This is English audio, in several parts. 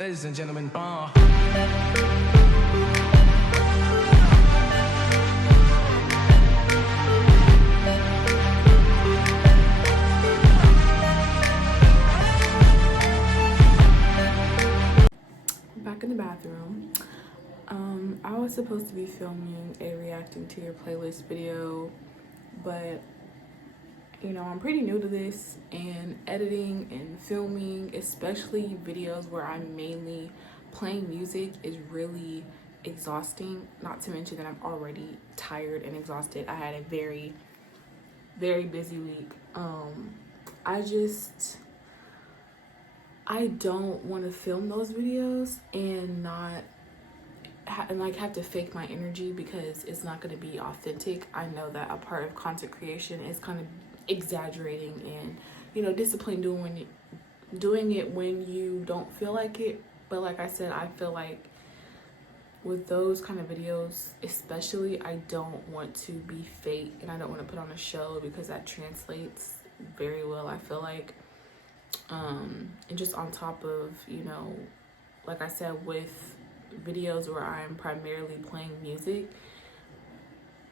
Ladies and gentlemen, back in the bathroom. I was supposed to be filming a reacting to your playlist video, but you know, I'm pretty new to this, and editing and filming, especially videos where I'm mainly playing music, is really exhausting. Not to mention that I'm already tired and exhausted. I had a very, very busy week. I don't want to film those videos and not have to fake my energy, because it's not going to be authentic. I know that a part of content creation is kind of exaggerating and, you know, discipline doing it when you don't feel like it. But like I said, I feel like with those kind of videos especially, I don't want to be fake and I don't want to put on a show, because that translates very well, I feel like. And just on top of, you know, like I said, with videos where I'm primarily playing music,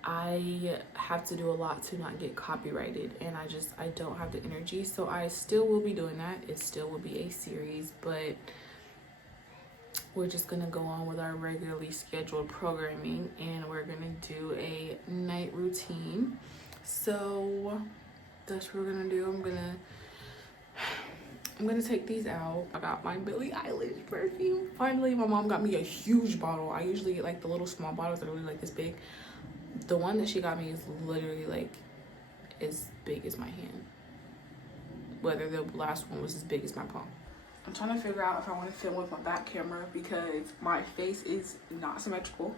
I have to do a lot to not get copyrighted, and I don't have the energy. So I still will be doing that. It still will be a series, but we're just gonna go on with our regularly scheduled programming, and we're gonna do a night routine. So that's what we're gonna do. I'm gonna take these out. I got my Billie Eilish perfume. Finally, my mom got me a huge bottle. I usually get like the little small bottles that are really like this big. The one that she got me is literally like as big as my hand. Whether the last one was as big as my palm. I'm trying to figure out if I want to film with my back camera, because my face is not symmetrical.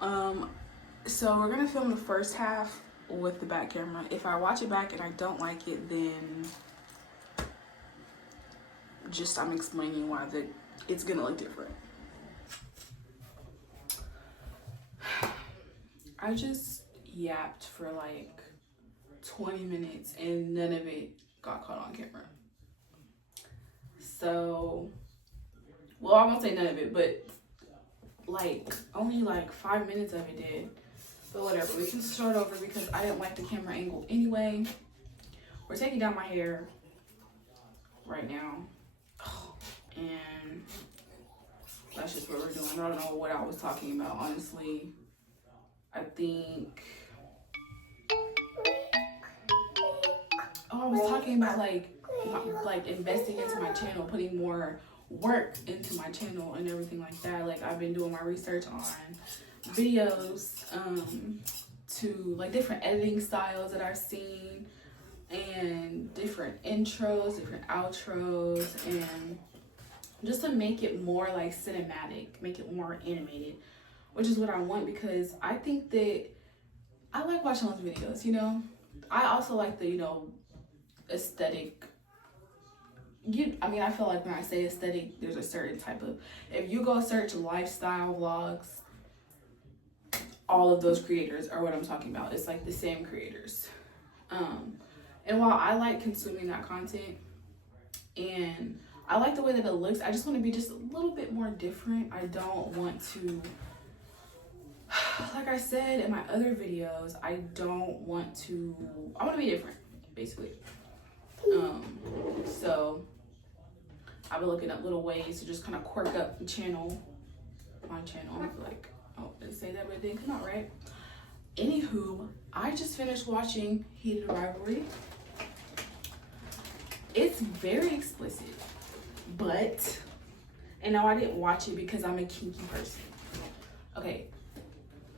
So we're gonna film the first half with the back camera. If I watch it back and I don't like it, then just I'm explaining why it's gonna look different. I just yapped for like 20 minutes and none of it got caught on camera. So, well, I won't say none of it, but like only like 5 minutes of it did. But whatever, we can start over because I didn't like the camera angle anyway. We're taking down my hair right now. And that's just what we're doing. I don't know what I was talking about, honestly. I think, I was talking about like investing into my channel, putting more work into my channel and everything like that. Like, I've been doing my research on videos, to like different editing styles that I've seen, and different intros, different outros, and just to make it more like cinematic, make it more animated, which is what I want, because I think that I like watching those videos, you know. I also like the, you know, aesthetic. I feel like when I say aesthetic, there's a certain type of, if you go search lifestyle vlogs, all of those creators are what I'm talking about. It's like the same creators. And while I like consuming that content and I like the way that it looks, I just want to be just a little bit more different. I don't want to, like I said in my other videos, I want to be different, basically. So I've been looking up little ways to just kind of quirk up my channel. I feel like, oh, didn't say that, but it didn't come out right. Anywho, I just finished watching Heated Rivalry. It's very explicit, but, and no, I didn't watch it because I'm a kinky person. Okay,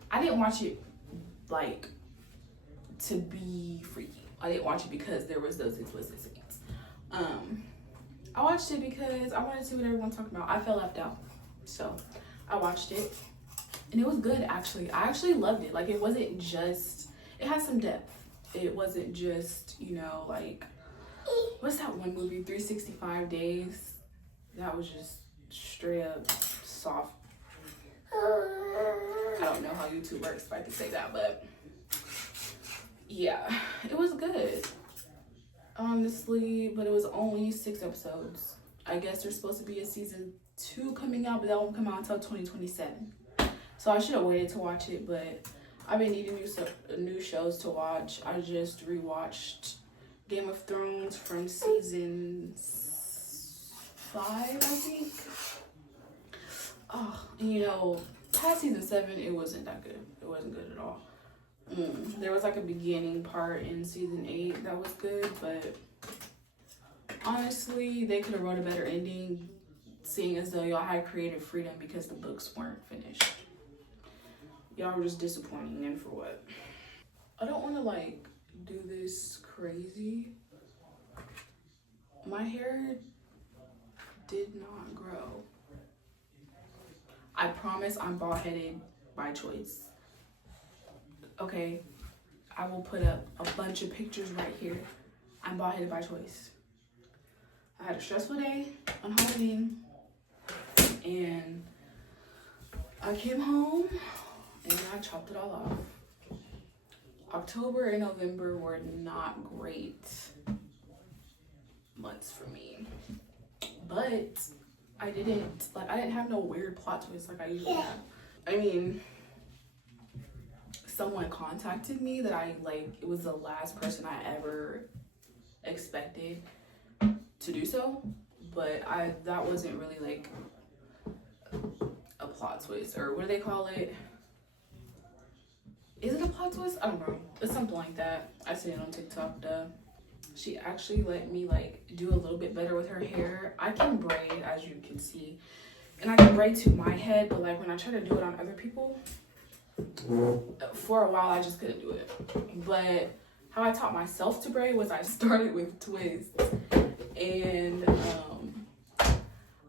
I didn't watch it like to be freaky. I didn't watch it because there was those explicit scenes. I watched it because I wanted to see what everyone's talking about. I felt left out, so I watched it, and it was good, actually. I actually loved it. Like, it wasn't just, it had some depth. It wasn't just, you know, like, what's that one movie, 365 Days? That was just straight up soft. I don't know how YouTube works, if I could say that, but yeah, it was good, honestly. But it was only 6 episodes. I guess there's supposed to be a season 2 coming out, but that won't come out until 2027. So I should have waited to watch it, but I've been needing new shows to watch. I just rewatched Game of Thrones from season 5, I think. Oh, and you know, past season 7, it wasn't that good. It wasn't good at all. There was like a beginning part in season 8 that was good, but honestly, they could have wrote a better ending, seeing as though y'all had creative freedom because the books weren't finished. Y'all were just disappointing, and for what? I don't want to like do this crazy. My hair did not grow. I promise I'm bald-headed by choice. Okay, I will put up a bunch of pictures right here. I'm bald-headed by choice. I had a stressful day on Halloween, and I came home and I chopped it all off. October and November were not great months for me, but I didn't have no weird plot twists like I usually have. I mean, someone contacted me that it was the last person I ever expected to do so, but that wasn't really like a plot twist, or what do they call it? Is it a plot twist? I don't know. It's something like that. I seen it on TikTok. She actually let me like do a little bit better with her hair. I can braid, as you can see, and I can braid to my head, but like when I try to do it on other people, for a while I just couldn't do it. But how I taught myself to braid was I started with twists, and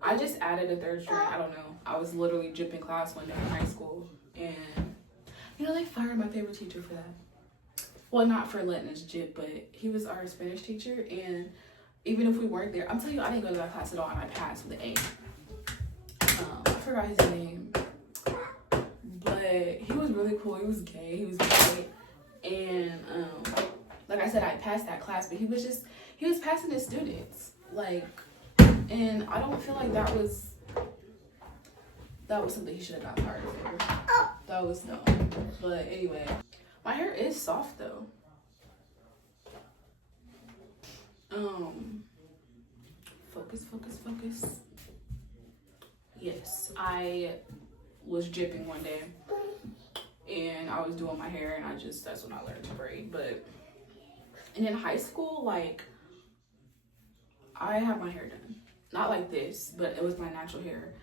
I just added a third string. I don't know. I was literally jipping class one day in high school, and you know, they fired my favorite teacher for that. Well, not for letting us jip, but he was our Spanish teacher, and even if we weren't there, I'm telling you, I didn't go to that class at all, and I passed with an A. I forgot his name, but he was really cool. He was gay. He was gay, and like I said, I passed that class, but he was passing his students, like, and I don't feel like that was something he should have got fired for. That was dumb. But anyway, my hair is soft though. Focus. Yes, I was jipping one day and I was doing my hair, and that's when I learned to braid. And in high school, like, I had my hair done. Not like this, but it was my natural hair.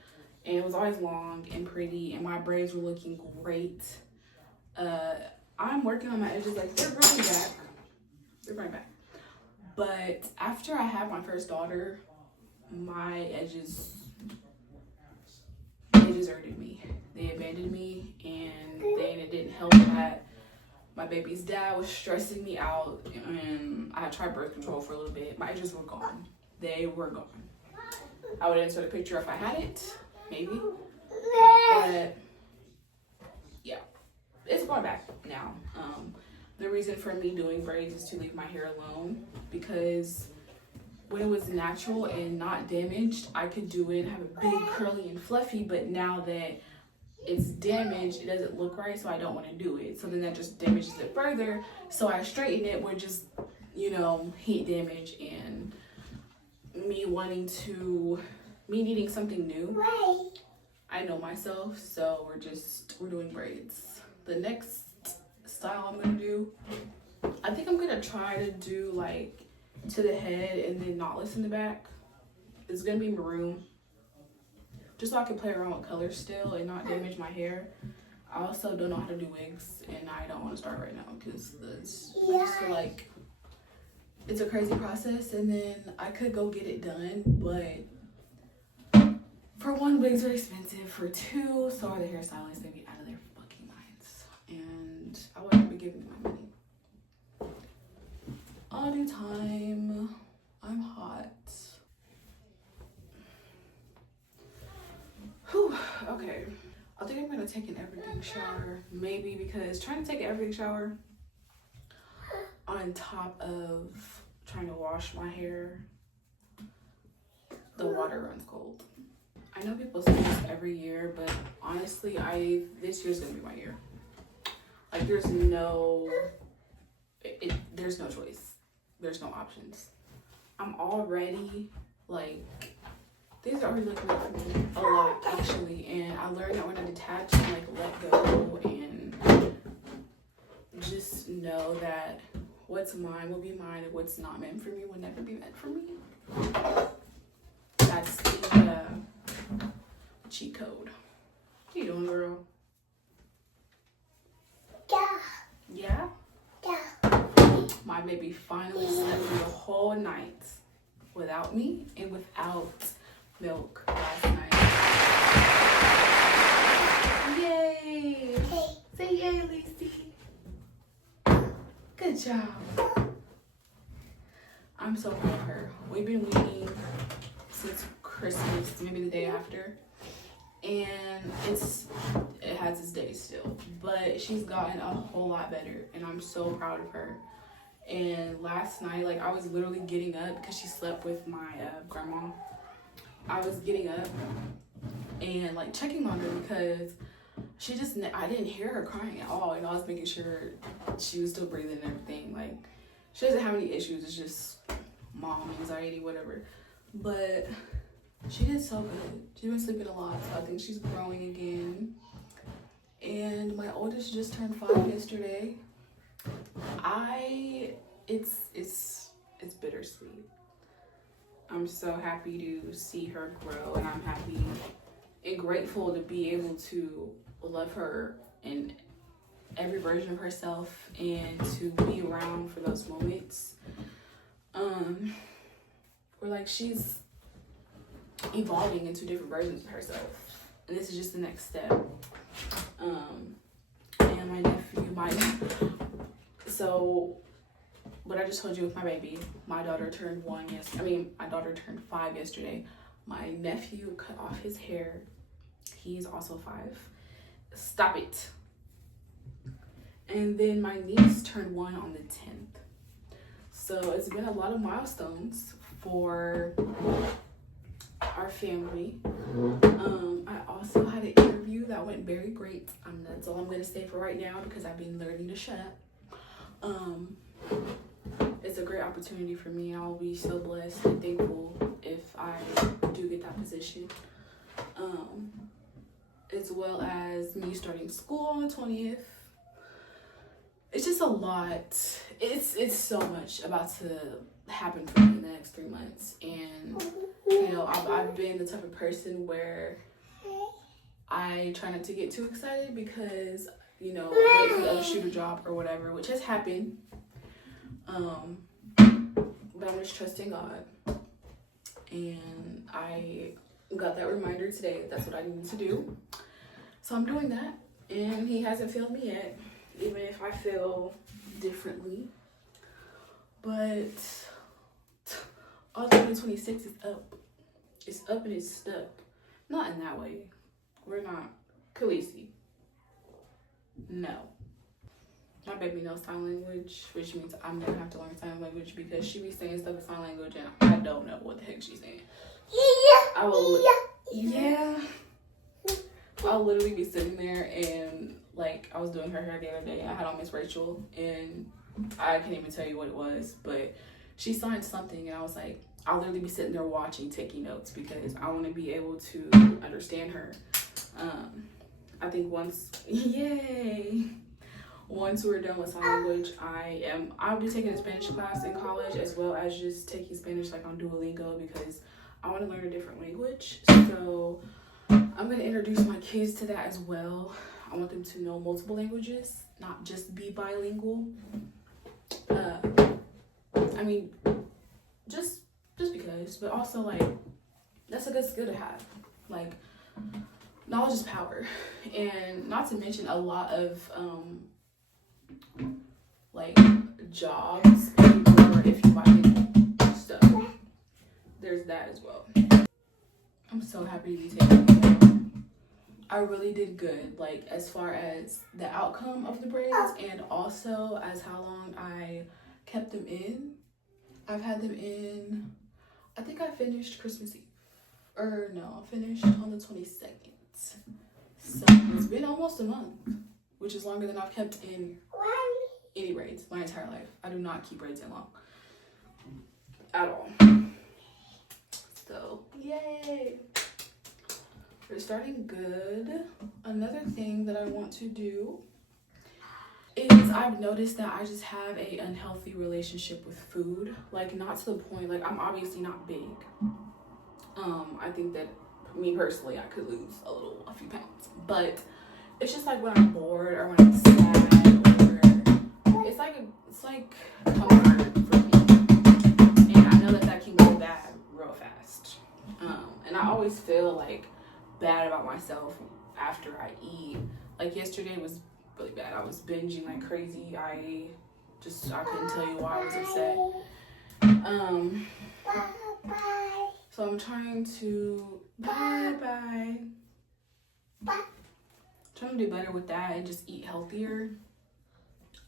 And it was always long and pretty, and my braids were looking great. I'm working on my edges, like, they're growing back. They're growing back. But after I had my first daughter, my edges, they deserted me. They abandoned me, and then it didn't help that my baby's dad was stressing me out, and I had tried birth control for a little bit. My edges were gone. They were gone. I would insert a picture if I had it, maybe. But yeah, it's going back now. The reason for me doing braids is to leave my hair alone, because when it was natural and not damaged, I could do it, have a big curly and fluffy, but now that it's damaged, it doesn't look right, so I don't want to do it. So then that just damages it further, so I straighten it with just, you know, heat damage and me needing something new. I know myself, so we're doing braids. The next style I'm gonna do, I think I'm gonna try to do like to the head and then knotless in the back. It's gonna be maroon, just so I can play around with colors still and not damage my hair. I also don't know how to do wigs, and I don't want to start right now because I just feel like it's a crazy process, and then I could go get it done, but for one, wigs are expensive. For two, so are the hairstylists. They be out of their fucking minds, and I wouldn't be giving my money. All due time. I'm hot. Whew, okay. I think I'm gonna take an everything shower, maybe, because trying to take an everything shower on top of trying to wash my hair, the the water runs cold. I know people say this every year, but honestly, this year's gonna be my year. Like, there's no choice. There's no options. I'm already, like, things are already looking up for me a lot, actually. And I learned that when I detach and, like, let go and just know that what's mine will be mine and what's not meant for me will never be meant for me. That's the cheat code. What you doing, girl? Yeah? My baby finally slept through the whole night without me and without milk last night. Yay! Say yay, Lucy. Good job. I'm so proud of her. We've been weaning since Christmas, maybe the day after. And it has its days still. But she's gotten a whole lot better. And I'm so proud of her. And last night, like, I was literally getting up because she slept with my grandma. I was getting up and, like, checking on her because I didn't hear her crying at all. And I was making sure she was still breathing and everything. Like, she doesn't have any issues. It's just mom anxiety, whatever. But she did so good. She's been sleeping a lot, so I think she's growing again. And my oldest just turned 5 yesterday. It's bittersweet. I'm so happy to see her grow, and I'm happy and grateful to be able to love her in every version of herself and to be around for those moments. Where, like, she's evolving into different versions of herself, and this is just the next step. And my nephew, so what I just told you with my baby, my daughter turned 5 yesterday. My nephew cut off his hair. He's also 5. Stop it. And then my niece turned 1 on the 10th. So it's been a lot of milestones for our family. I also had an interview that went very great. That's all I'm going to say for right now because I've been learning to shut up. It's a great opportunity for me. I'll be so blessed and thankful if I do get that position. As well as me starting school on the 20th. It's just a lot. It's so much about to happen for me in the next 3 months. And, you know, I've been the type of person where I try not to get too excited because, you know, wait for the other shoe to drop or whatever, which has happened. But I'm just trusting God. And I got that reminder today that that's what I needed to do. So I'm doing that. And he hasn't failed me yet, even if I feel differently. But all 2026 is up. It's up and it's stuck. Not in that way. We're not. Khaleesi. No. My baby knows sign language, which means I'm gonna have to learn sign language because she be saying stuff in sign language and I don't know what the heck she's saying. I'll literally be sitting there and, like, I was doing her hair the other day and I had on Miss Rachel and I can't even tell you what it was, but she signed something and I was like, I'll literally be sitting there watching, taking notes because I want to be able to understand her. I think once we're done with sign language, I'll be taking a Spanish class in college as well as just taking Spanish like on Duolingo because I want to learn a different language. So I'm going to introduce my kids to that as well. I want them to know multiple languages, not just be bilingual. I mean, just because, but also, like, that's a good skill to have. Like, knowledge is power. And not to mention a lot of like jobs or if you buy stuff. There's that as well. I'm so happy to be taking video. I really did good, like as far as the outcome of the braids and also as how long I kept them in. I've had them in, I think I finished Christmas Eve. Or no, I finished on the 22nd. So it's been almost a month, which is longer than I've kept in any braids my entire life. I do not keep braids in long at all. So yay, we're starting good. Another thing that I want to do is I've noticed that I just have a unhealthy relationship with food. Like, not to the point, like, I'm obviously not big. I think that me personally, I could lose a few pounds, but it's just like when I'm bored or when I'm sad, or it's like comfort for me, and I know that can go bad real fast. And I always feel like bad about myself after I eat. Like yesterday was really bad. I was binging like crazy. I couldn't tell you why I was upset. So I'm trying to trying to do better with that and just eat healthier,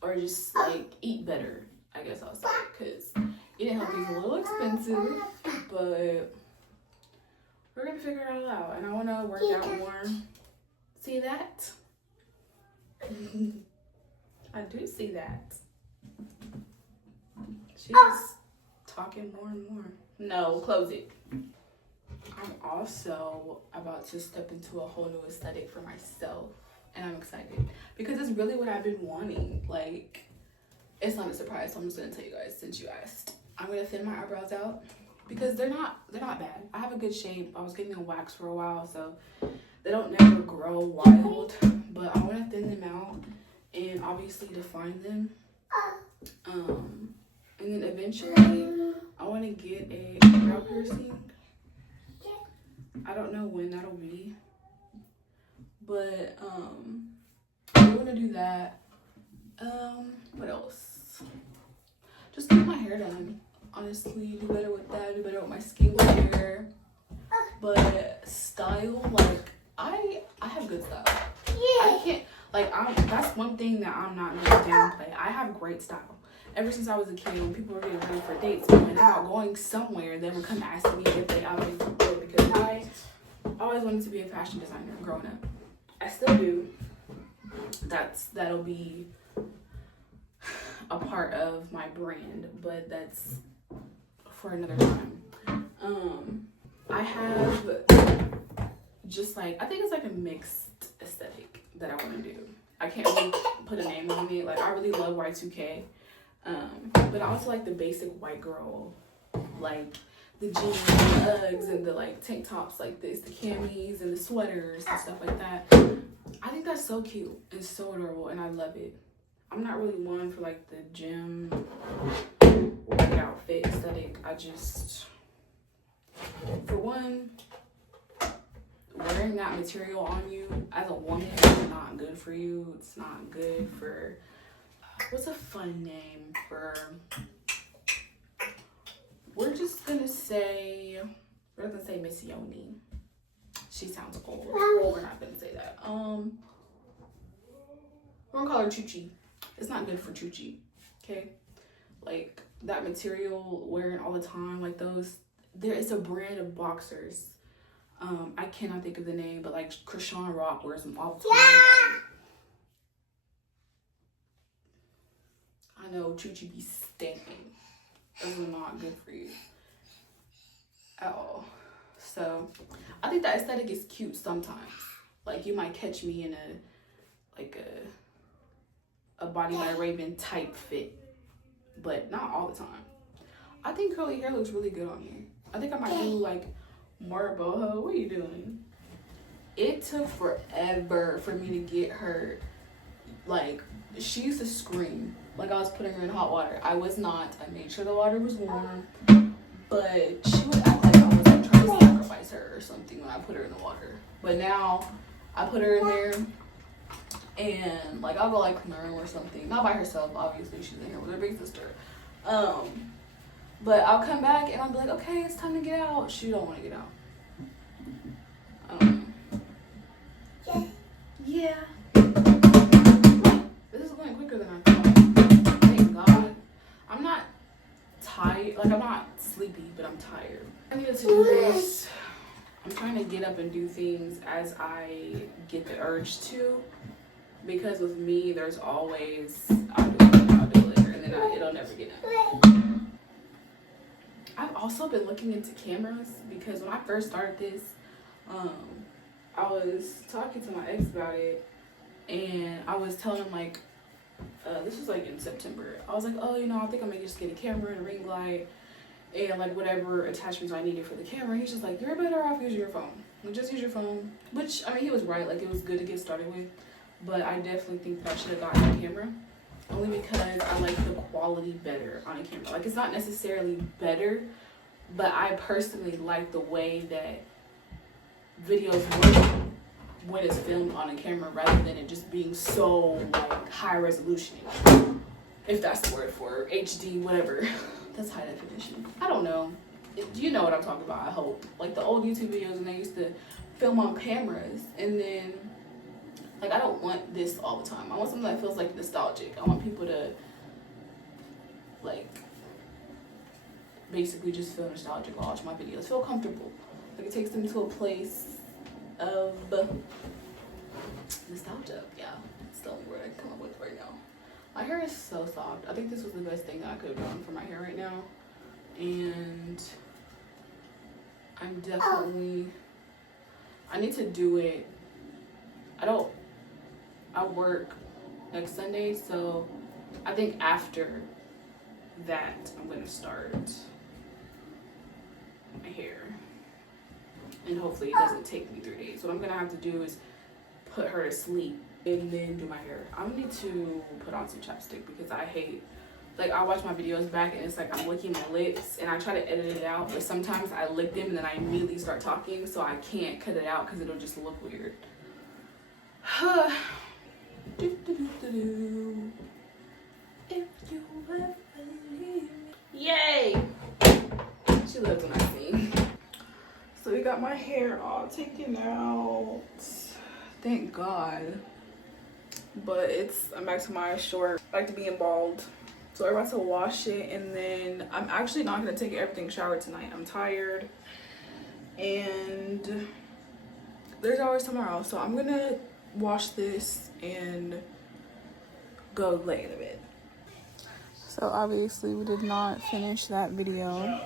or just like eat better, I guess I'll say, because eating healthy is a little expensive, but we're gonna figure it all out. And I want to work out more. See that? I do see that. She's talking more and more. No, close it. I'm also about to step into a whole new aesthetic for myself, and I'm excited because it's really what I've been wanting. Like, it's not a surprise, so I'm just gonna tell you guys since you asked. I'm gonna thin my eyebrows out because they're not bad. I have a good shape. I was getting a wax for a while, so they don't never grow wild, but I want to thin them out and obviously define them. And then eventually I want to get a brow piercing. I don't know when that'll be, but I want to do that. What else? Just get my hair done. Honestly, do better with that. Do better with my skincare. But style, like I have good style. I can't that's one thing that I'm not gonna downplay. I have great style. Ever since I was a kid, when people were getting ready for dates, going out, going somewhere, they would come ask me if they outfits were good, because I always wanted to be a fashion designer growing up. I still do. That'll be a part of my brand, but that's for another time. I have just like, I think it's like a mixed aesthetic that I want to do. I can't really put a name on it. Like, I really love Y2K. But I also like the basic white girl, like the jeans, the Uggs, and the like tank tops like this, the camis and the sweaters and stuff like that. I think that's so cute and so adorable, and I love it. I'm not really one for like the gym workout fit aesthetic. I just, for one, wearing that material on you as a woman is not good for you. It's not good for, what's a fun name for, we're just gonna say, rather than say Miss Yoni, she sounds old. We're not gonna say that. We're gonna call her Chuchi. It's not good for Chuchi, okay? Like, that material, wearing all the time, like those, there is a brand of boxers. I cannot think of the name, but like Krishan Rock wears them all the time. Like, I know Chuchi be stinking. Those are not good for you at all. So I think that aesthetic is cute sometimes. Like, you might catch me in a Body by Raven type fit, but not all the time. I think curly hair looks really good on me. I think I might do like more boho. What are you doing? It took forever for me to get her. Like, she used to scream like I was putting her in hot water. I was not. I made sure the water was warm, but she would act like I was like trying to sacrifice her or something when I put her in the water. But now I put her in there, and like I'll go like clean her room or something. Not by herself, obviously. She's in here with her big sister. But I'll come back and I'll be like, okay, it's time to get out. She don't want to get out. Yeah. This is going quicker than I thought. Thank God. I'm not tired. Like, I'm not sleepy, but I'm tired. I needed to do this. up and do things as I get the urge to, because with me, there's always, I'll do it later, and then it'll never get done. I've also been looking into cameras because when I first started this, I was talking to my ex about it, and I was telling him, like, this was like in September. I was like, oh, you know, I think I may just get a camera and a ring light and like whatever attachments I needed for the camera. He's just like, you're better off using your phone. Like, just use your phone. Which, I mean, he was right. Like, it was good to get started with. But I definitely think that I should have gotten a camera. Only because I like the quality better on a camera. Like, it's not necessarily better, but I personally like the way that videos look when it's filmed on a camera rather than it just being so like high resolution, if that's the word for it, HD, whatever. That's high definition. I don't know. You know what I'm talking about, I hope. Like the old YouTube videos when they used to film on cameras, and then like I don't want this all the time. I want something that feels like nostalgic. I want people to like basically just feel nostalgic while watching my videos. Feel comfortable. Like it takes them to a place of nostalgia. Yeah, that's the only word I can come up with right now. My hair is so soft. I think this was the best thing that I could have done for my hair right now. And I'm definitely, I need to do it. I work next Sunday, so I think after that I'm gonna start my hair. And hopefully it doesn't take me 3 days. What I'm gonna have to do is put her to sleep and then do my hair. I need to put on some chapstick because I hate, like I watch my videos back and it's like I'm licking my lips and I try to edit it out, but sometimes I lick them and then I immediately start talking, so I can't cut it out because it'll just look weird. If you ever leave me. Yay! She loves when I sing. So we got my hair all taken out. Thank God. But I'm back to my short. I like to be in bald. So we're about to wash it, and then I'm actually not gonna take everything shower tonight. I'm tired. And there's always tomorrow. So I'm gonna wash this and go lay in a bed. So obviously we did not finish that video.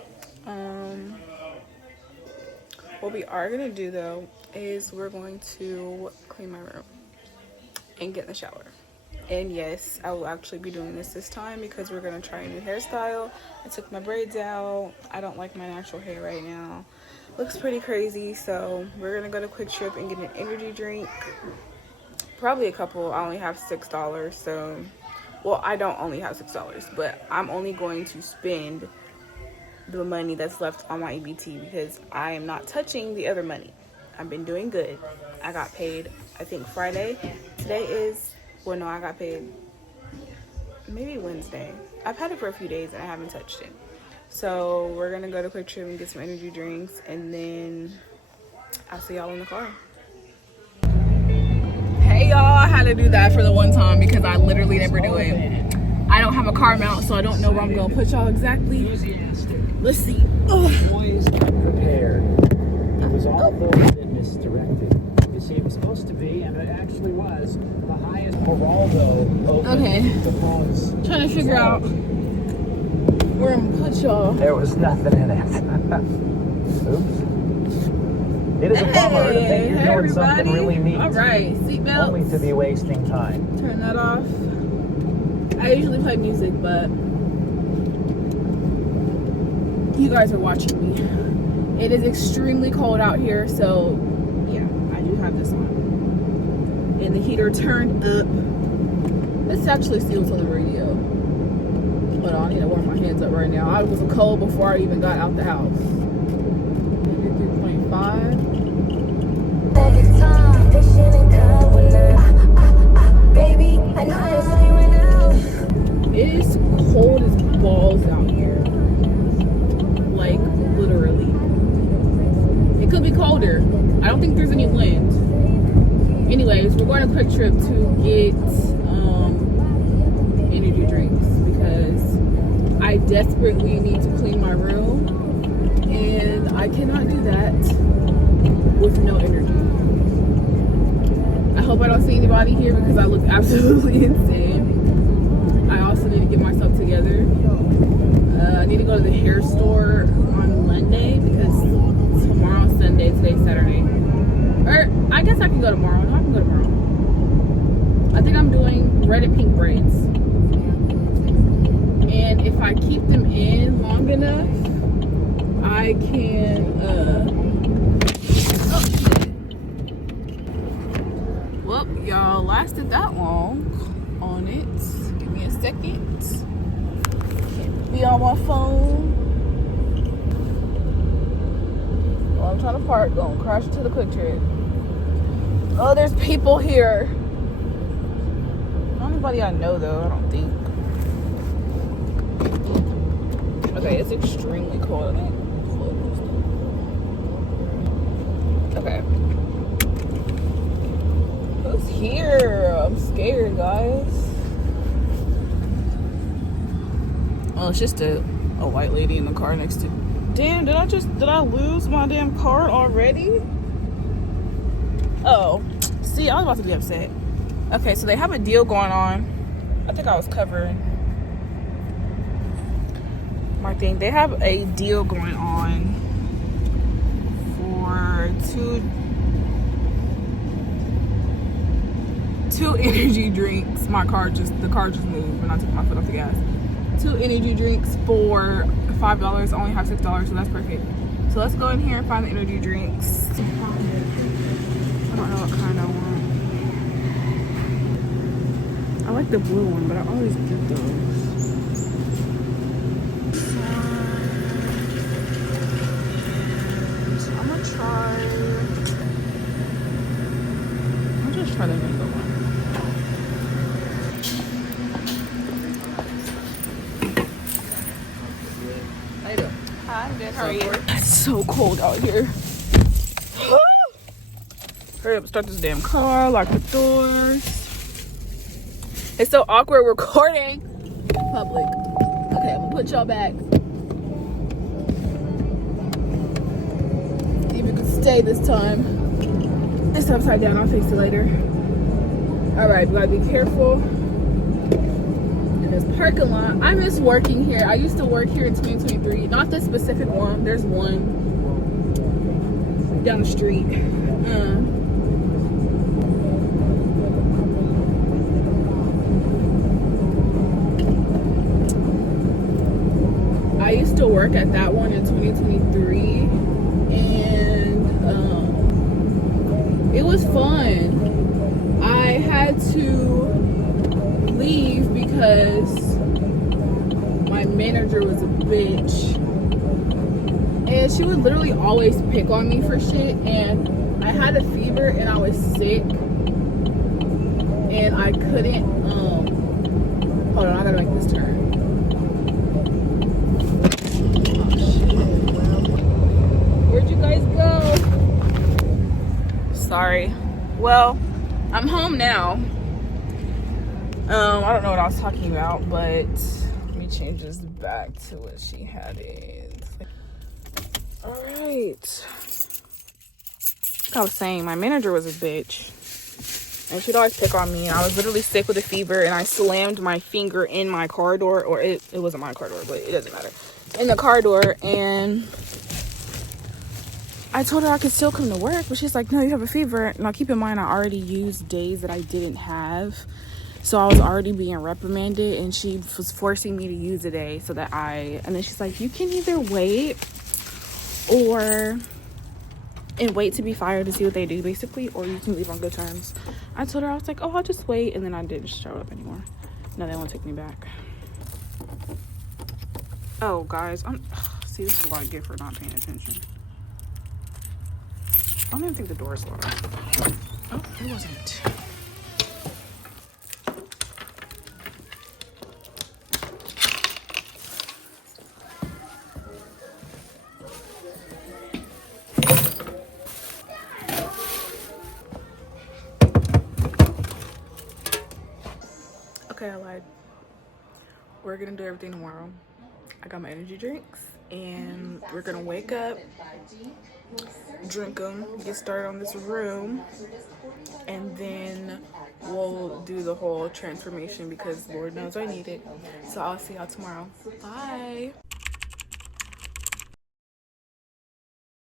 What we are gonna do though is we're going to clean my room and get in the shower. And yes, I will actually be doing this time because we're gonna try a new hairstyle. I took my braids out. I don't like my natural hair right now. Looks pretty crazy, so we're gonna go to Quick Trip and get an energy drink. Probably a couple. I only have $6, so well, I don't only have $6, but I'm only going to spend the money that's left on my EBT because I am not touching the other money. I've been doing good. I got paid, I think Friday. Today is, well no, I got paid maybe Wednesday. I've had it for a few days and I haven't touched it. So we're gonna go to Quick Trip and get some energy drinks, and then I'll see y'all in the car. Hey y'all, I had to do that for the one time because I literally never do it. I don't have a car mount, so I don't know where I'm gonna put y'all exactly. Let's see. Always prepared. It was all voted and misdirected. You see, it was supposed to be, and it actually was, the highest Geraldo. Okay. Trying to figure out where I'm gonna put y'all. There was nothing in it. Oops. It is a bummer to think you're doing something really neat. All right, seatbelts. Only to be wasting time. Turn that off. I usually play music, but you guys are watching me. It is extremely cold out here, so yeah, I do have this on. And the heater turned up. This actually seals on the radio. Hold on, I need to warm my hands up right now. I was cold before I even got out the house. 3.5. It is cold as balls out here. Like, literally. It could be colder. I don't think there's any wind. Anyways, we're going to Quick Trip to get energy drinks because I desperately need to clean my room. And I cannot do that with no energy. I hope I don't see anybody here because I look absolutely insane. I also need to get myself together. I need to go to the hair store on Monday because tomorrow's Sunday, today's Saturday. Or I guess I can go tomorrow. No, I can go tomorrow. I think I'm doing red and pink braids. And if I keep them in long enough, I can, oh shit. Well, y'all lasted that long on it. Give me a second. Can't be on my phone. Well, I'm trying to park, going crash into the quiktrip. Oh, there's people here. Not anybody I know though, I don't think. Okay, it's extremely cold. Okay. Who's here? I'm scared, guys. Oh, it's just a white lady in the car next to. Damn, did I lose my damn card already? Oh, see, I was about to be upset. Okay, so they have a deal going on. I think I was covering my thing. They have a deal going on for two energy drinks. The car just moved when I took my foot off the gas. 2 energy drinks for $5. I only have $6, so that's perfect. So let's go in here and find the energy drinks. I don't know what kind I want. I like the blue one, but I always get those. I'm gonna try. I'll just try the mango one. How you doing? Hi, I'm good. How are you? It's so cold out here. Hurry up, start this damn car, lock the doors. It's so awkward recording public. Okay, I'm gonna put y'all back. See if you can stay this time. It's upside down, I'll fix it later. Alright, we gotta be careful. In this parking lot. I miss working here. I used to work here in 2023. Not this specific one. There's one down the street. I used to work at that one in 2023, and it was fun. I had to leave because my manager was a bitch, and she would literally always pick on me for shit. And I had a fever and I was sick, and I couldn't. Hold on, I gotta make this turn. Where'd you guys go? Sorry. Well, I'm home now. I don't know what I was talking about, but let me change this back to what she had it. Alright. Like I was saying, my manager was a bitch. And she'd always pick on me. I was literally sick with a fever, and I slammed my finger in my car door, or it wasn't my car door, but it doesn't matter. In the car door, and I told her I could still come to work, but she's like, no, you have a fever. Now, keep in mind, I already used days that I didn't have. So I was already being reprimanded, and she was forcing me to use a day so that and then she's like, you can either wait and wait to be fired to see what they do, basically, or you can leave on good terms. I told her, I was like, oh, I'll just wait, and then I didn't show up anymore. No, they won't take me back. Oh, guys, see, this is what I get for not paying attention. I don't even think the door is locked. Oh, it wasn't. Okay, I lied. We're gonna do everything tomorrow. I got my energy drinks, and we're gonna wake up drink them, get started on this room, and then we'll do the whole transformation because Lord knows I need it. So I'll see y'all tomorrow. Bye.